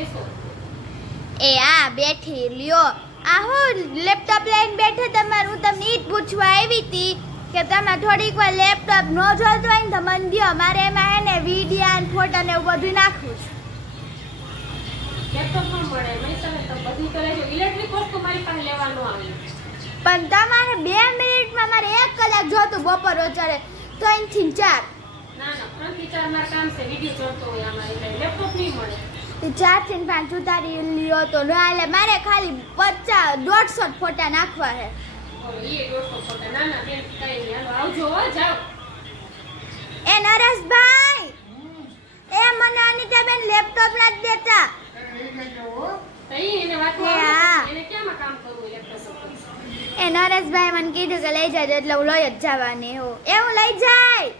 બેસો. એ આ બેઠી લ્યો. આ હું લેપટોપ લઈને બેઠે તમારું હું તમને ઈ જ પૂછવા આવી હતી કે તમે થોડીક વાર લેપટોપ ન જોતો હોય ને તો મને દ્યો. મારે એમાં હે ને વિડીયો અને ફોટા ને એવું બધું નાખવું છે. લેપટોપ ન મળે મૈસાને તો બધી તો લેજો. ઇલેક્ટ્રિક વસ્તુ મારી પાસે લેવાનું આવે. પણ તમારે 2 મિનિટમાં મારે 1 કલાક જોતું બપોર વચારે તો 3 થી 4. ના 3 થી 4 મારું કામ છે. વિડીયો જોતો હોય આમાં એટલે લેપટોપ નહીં મળે. 4 થી 5 ઉતારી લ્યો તો ના એટલે મારે ખાલી 150 ફોટા નાખવા છે. બોલો ઈ 150 ફોટા. ના બેન કઈ નહીં. હાલો આવજો હો જાઓ. એ નરેશભાઈ એ મને અનિતાબેન લેપટોપ ના જ દેતા. તો ઈ એને વાત એ હા. એને કેમાં કામ કરવું લેપટોપ પર? એ નરેશભાઈ મને કીધું કે લઈ જાય એટલે હું લઈ જ જવાની હું. એ હું લઈ જાય.